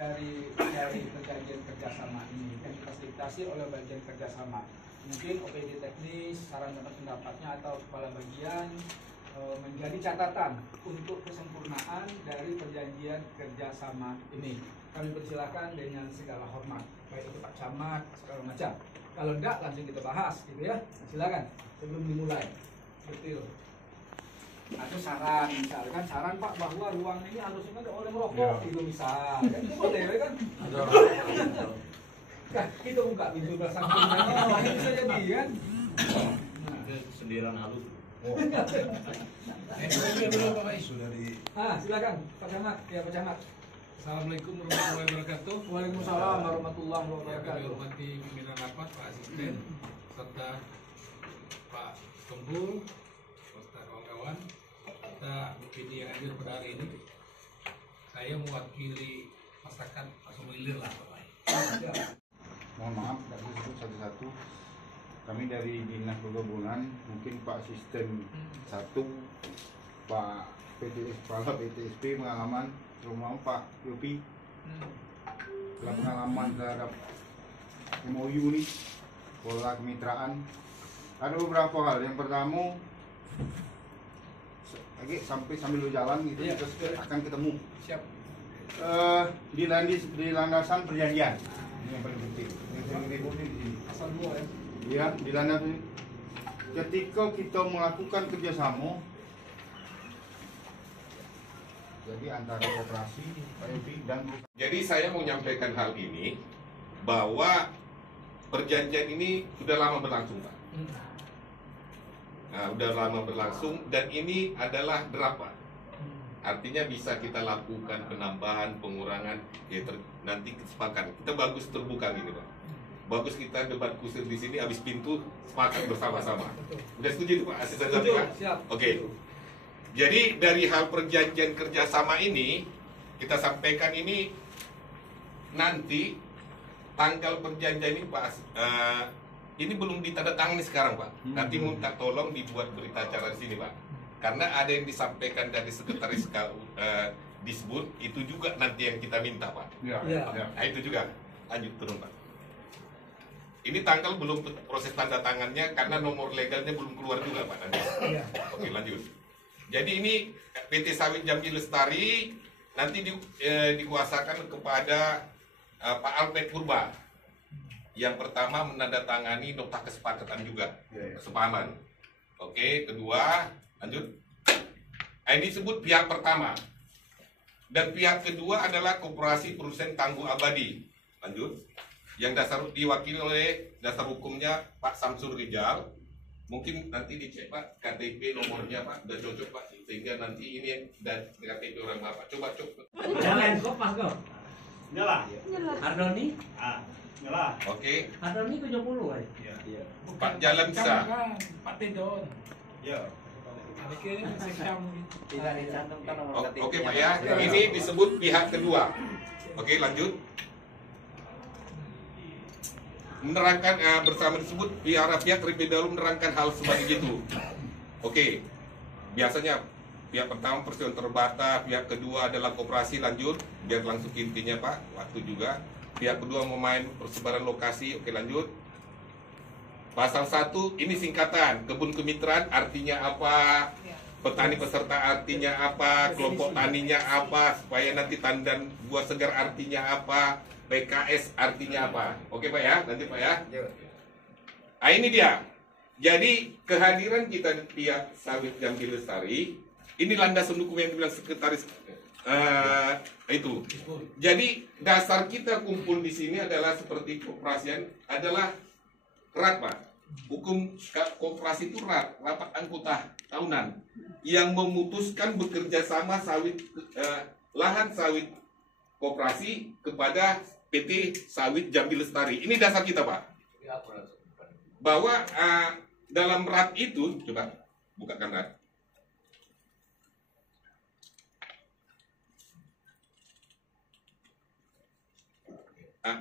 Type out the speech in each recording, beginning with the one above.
dari perjanjian kerjasama ini yang difasilitasi oleh bagian kerjasama. Mungkin OPD teknis, saran dan pendapatnya atau kepala bagian menjadi catatan untuk kesempurnaan dari perjanjian kerjasama ini. Kami persilakan dengan segala hormat, baik itu Pak Camat, segala macam. Kalau enggak, langsung kita bahas, gitu ya. Silakan sebelum dimulai. Betul. Atau saran, misalkan saran Pak bahwa ruang ini harusnya kan oleh merokok, gitu misal. Kan itu boleh kan? Nah, kita buka pintu belakang ini bisa jadi kan? Sendiran halus. Oh. Silakan Pak Camat, ya Pak Camat. Assalamualaikum warahmatullahi wabarakatuh. Waalaikumsalam warahmatullahi wabarakatuh. Kami hormati pimpinan rapat, Pak Asisten, serta Pak Tembul, serta kawan-kawan. Kita opini yang hadir pada hari ini. Saya mewakili masyarakat langsung Ilir lah, Pak. Mohon maaf, tidak bisa sebut satu-satu. Kami dari Dinas Perkebunan, mungkin Pak Asisten 1, Pak PTS, Kepala PTSP pengalaman, terutama Pak Yopi telah pengalaman terhadap MOU ini, pola kemitraan. Ada beberapa hal. Yang pertama, sampai sambil berjalan gitu, ya, terus akan ketemu. Siap. Di landasan perjanjian. Ini yang paling penting. Yang saya ributin di sini. Asal 2 ya. Ya, di landasan ketika kita melakukan kerjasama, jadi antara koperasi, PLP dan Jadi saya mau menyampaikan hal ini bahwa perjanjian ini sudah lama berlangsung, Pak. Nah, sudah lama berlangsung dan ini adalah draft, Pak. Artinya bisa kita lakukan penambahan, pengurangan, ya nanti kesepakatan. Kita bagus terbuka gini, Pak. Bagus kita debat kusir di sini, habis pintu sepakat bersama-sama. Udah setuju Pak Asisten? Setuju, Pak? siap. Oke. Jadi dari hal perjanjian kerjasama ini kita sampaikan ini nanti tanggal perjanjian ini Pak, ini belum ditandatangani sekarang Pak. Nanti minta tolong dibuat berita acara di sini Pak. Karena ada yang disampaikan dari sekretaris Disbud itu juga nanti yang kita minta Pak. ya. Nah itu juga lanjut turun Pak. Ini tanggal belum proses tanda tangannya karena nomor legalnya belum keluar juga Pak nanti. Oke lanjut. Jadi ini PT Sawit Jambi Lestari nanti dikuasakan kepada Pak Albert Purba. Yang pertama menandatangani nota kesepakatan juga, kesepahaman. Oke, kedua lanjut. Ini disebut pihak pertama. Dan pihak kedua adalah Koperasi Produsen Tangguh Abadi. Lanjut. Yang dasar diwakili oleh dasar hukumnya Pak Samsul Rijal. Mungkin nanti dicek Pak KTP nomornya Pak udah cocok Pak sehingga nanti ini dan KTP orang Bapak coba. Jangan kok Mas kok. Nyala. Ardoni? Nyala. Oke. Ardoni 70 ay. Iya. Pak Jalan bisa. Pak Tedon. Iya. Tidak dicantumkan nomor KTP. Oke Pak ya. Ini disebut pihak kedua. Oke lanjut. Menerangkan bersama disebut pihak terlebih dahulu menerangkan hal sebagai itu. Oke. Biasanya pihak pertama persetujuan terbatas, pihak kedua adalah koperasi lanjut, biar langsung intinya Pak, waktu juga. Pihak kedua memain persebaran lokasi, oke lanjut. Pasal 1 ini singkatan, kebun kemitraan artinya apa? Petani peserta artinya apa? Kelompok taninya apa? Supaya nanti tandan buah segar artinya apa? PKS artinya apa? Oke Pak ya, nanti Pak ya. Nah ini dia. Jadi kehadiran kita di pihak Sawit Jambi Lestari, ini landasan hukum yang dibilang sekretaris itu. Jadi dasar kita kumpul di sini adalah seperti koperasian adalah RAT Pak. Hukum koperasi itu RAT, rapat anggota tahunan yang memutuskan bekerja sama lahan sawit koperasi kepada PT Sawit Jambi Lestari. Ini dasar kita Pak. Bahwa dalam RAT itu, coba bukakan RAT.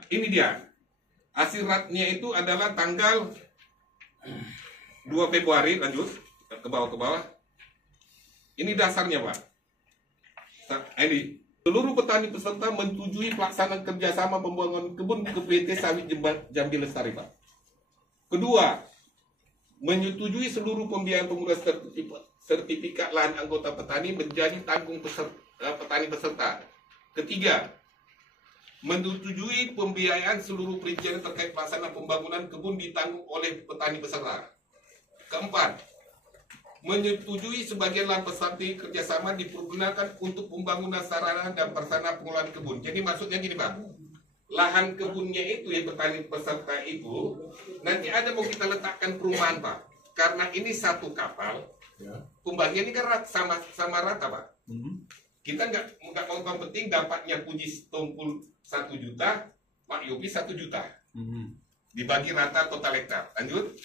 Ini dia. Hasil RAT-nya itu adalah tanggal 2 Februari, lanjut ke bawah. Ini dasarnya Pak. Ini Seluruh petani peserta menyetujui pelaksanaan kerjasama pembangunan kebun ke PT Sawit Jambi Lestari, Pak. Kedua, menyetujui seluruh pembiayaan pengurus sertifikat lahan anggota petani menjadi tanggung petani peserta. Ketiga, menyetujui pembiayaan seluruh perizinan terkait pelaksanaan pembangunan kebun ditanggung oleh petani peserta. Keempat, menyetujui sebagian lahan peserta kerjasama dipergunakan untuk pembangunan sarana dan prasarana pengelolaan kebun. Jadi maksudnya gini, Pak, lahan kebunnya itu yang petani peserta itu nanti ada mau kita letakkan perumahan, Pak. Karena ini satu kapal, pembagian ini kan sama rata, Pak. Kita nggak mau yang penting dapatnya Puji Tumpul 1 juta, Pak Yopi 1 juta, dibagi rata total hektar. Lanjut,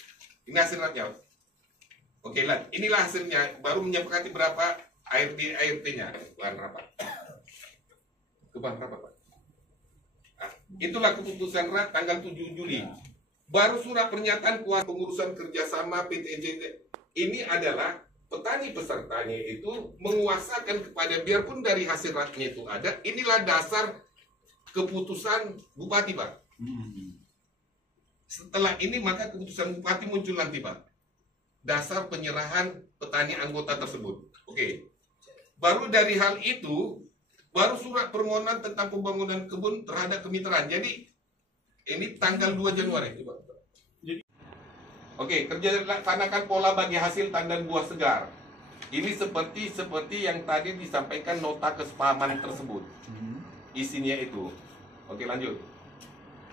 ini hasilnya. Oke lah, inilah hasilnya. Baru menyepakati berapa ART-nya bahan rapat. Ke bahan rapat, Pak. Nah, itulah keputusan RAT tanggal 7 Juli. Baru surat pernyataan kuasa pengurusan kerjasama PTJT. Ini adalah petani pesertanya itu menguasakan kepada, biarpun dari hasil RAT-nya itu ada, inilah dasar keputusan Bupati, Pak. Setelah ini maka keputusan Bupati muncul nanti, Pak. Dasar penyerahan petani anggota tersebut. Oke. Baru dari hal itu, baru surat permohonan tentang pembangunan kebun terhadap kemitraan. Jadi ini tanggal 2 Januari. Oke, kerja laksanakan pola bagi hasil tandan buah segar. Ini seperti yang tadi disampaikan nota kesepahaman tersebut. Isinya itu. Oke, lanjut.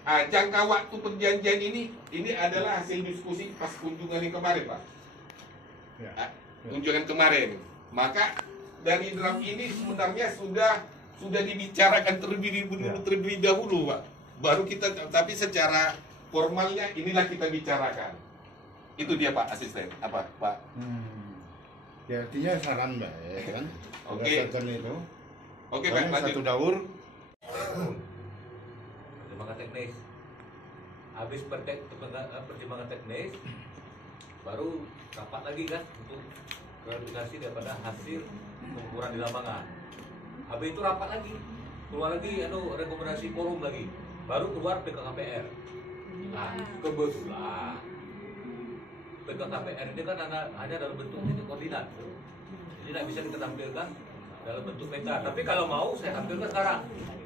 Jangka waktu perjanjian ini adalah hasil diskusi pas kunjungan yang kemarin, Pak. Kunjungan kemarin. Maka dari draft ini sebenarnya sudah dibicarakan terlebih dahulu, Pak. Baru kita, tapi secara formalnya inilah kita bicarakan. Itu dia, Pak Asisten. Apa, Pak? Ya, artinya saran baik kan. Oke. Berdasarkan itu. Oke, Pak, lanjut. Satu daur. Pertimbangan teknis. Habis pertimbangan teknis, baru rapat lagi kan untuk klarifikasi daripada hasil pengukuran di lapangan. Habis itu rapat lagi, keluar lagi rekomendasi forum lagi, baru keluar PKKPR. Nah, kebetulan PKKPR ini kan hanya dalam bentuk titik koordinat, jadi tidak bisa kita tampilkan dalam bentuk peta. Tapi kalau mau saya tampilkan sekarang.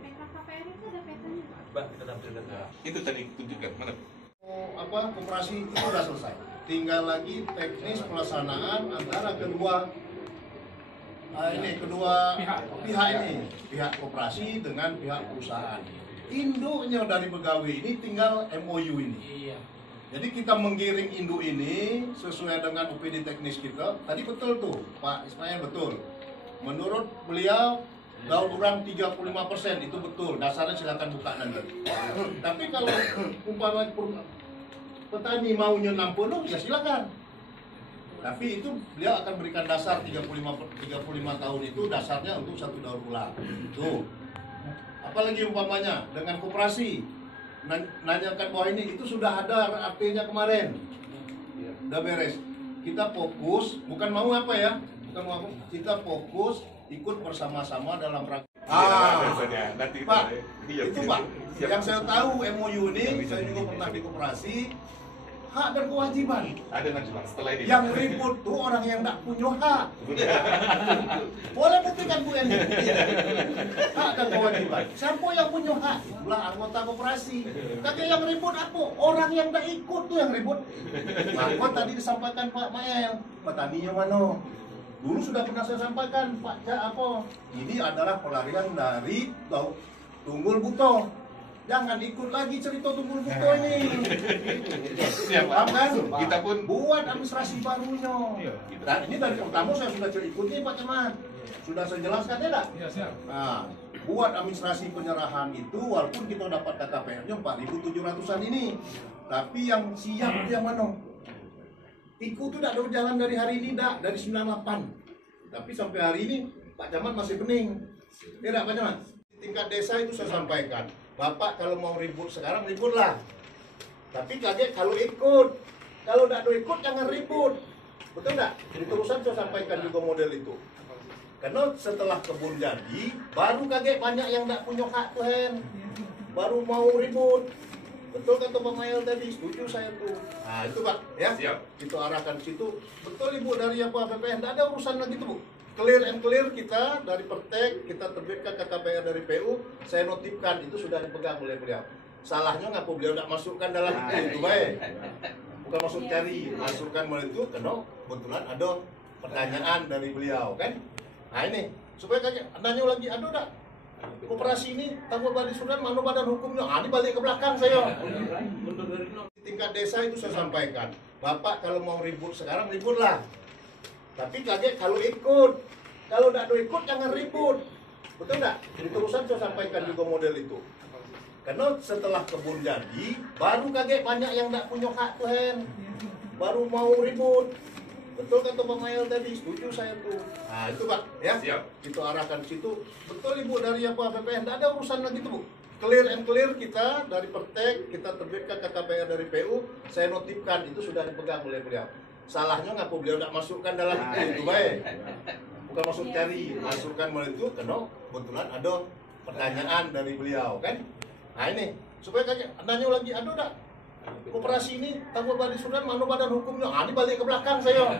PKKPR itu ada petanya, Pak. Mbak, kita tampilkan sekarang. Itu tadi tunjukkan mana? Koperasi itu sudah selesai. Tinggal lagi teknis pelaksanaan antara kedua pihak ini, pihak koperasi dengan pihak perusahaan. Induknya dari pegawai ini tinggal MOU ini. Jadi kita menggiring induk ini sesuai dengan UPD teknis kita. Tadi betul tuh, Pak Ismail betul. Menurut beliau daur ulang 35% itu betul. Dasarnya silakan buka nanti. Tapi kalau umpama petani maunya 60 ya silakan. Tapi itu beliau akan berikan dasar 35 tahun itu dasarnya untuk satu daur ulang. Tuh. Apalagi umpamanya dengan koperasi nanyakan bahwa ini itu sudah ada artinya kemarin. Udah beres. Kita fokus, bukan mau apa ya? Bukan mau apa, kita fokus ikut bersama-sama dalam rangka. Pak, itu Pak, yang saya tahu MOU ini, saya juga pernah di koperasi, hak dan kewajiban. Ada nanti, Pak, setelah ini. Yang ribut tuh orang yang tidak punya hak. Boleh buktikan Bu Eni. Hak dan kewajiban. Siapa yang punya hak? Itulah anggota koperasi. Tapi yang ribut apa? Orang yang tidak ikut tuh yang ribut. Maka tadi disampaikan Pak Mael, petaninya mana? Dulu sudah pernah saya sampaikan Pak ini adalah pelarian dari Tunggul Buto. Jangan ikut lagi cerita Tunggul Buto ini. Siap, Pak. Kan? Kita pun Buat administrasi barunya. Dan ini dari pertama saya sudah ikutnya Pak Camat. Sudah saya jelaskan ya enggak? Iya, siap. Nah, buat administrasi penyerahan itu walaupun kita dapat KKPR-nya 4.700-an ini. Tapi yang siap itu yang mana? Ikut itu tidak berjalan dari hari ini, dari 98. Tapi sampai hari ini Pak Camat masih pening. Tidak Pak Camat? Tingkat desa itu saya sampaikan. Bapak kalau mau ribut sekarang ributlah. Tapi kaget kalau ikut. Kalau tidak ikut jangan ribut. Betul nggak? Jadi terusan saya sampaikan juga model itu. Karena setelah kebun jadi, baru kaget banyak yang nggak punya hak tuh, Hen. Baru mau ribut. Betul kata Pak Mail tadi, setuju saya tuh. Nah itu Pak, ya. Siap. Kita arahkan situ. Betul Ibu dari apa PPN, tidak ada urusan lagi tuh Bu. Clear and clear kita dari Pertek, kita terbitkan KKPR dari PU, saya notifkan itu sudah dipegang oleh beliau. Salahnya ngapa beliau tidak masukkan dalam itu baik. Bukan masuk cari, masukkan melalui itu, karena kebetulan ada pertanyaan dari beliau kan. Nah ini supaya kaget, nanya lagi, aduh dak operasi ini tanggung jawab sudah mana badan hukumnya? Ah ini balik ke belakang saya. Di tingkat desa itu saya sampaikan, Bapak kalau mau ribut sekarang ributlah. Tapi kaget kalau ikut, kalau tidak ikut jangan ribut, betul nggak? Jadi terusan saya sampaikan juga model itu. Karena setelah kebun jadi, baru kaget banyak yang tidak punya hak tuh, Hen. Baru mau ribut. Betul kata Pak Mail tadi, setuju saya tuh. Nah itu Pak, ya. Siap. Kita arahkan situ. Betul Ibu dari apa PPN, tidak ada urusan lagi tuh Bu. Clear and clear kita dari Pertek, kita terbitkan KKPR dari PU, saya notifkan itu sudah dipegang oleh beliau. Salahnya ngapa beliau tidak masukkan dalam itu baik. Bukan masuk cari, masukkan melalui itu, karena kebetulan ada pertanyaan dari beliau kan. Nah ini supaya kaget, nanya lagi, aduh dak operasi ini tanggung jawab sudah mana badan hukumnya? Ah ini balik ke belakang saya.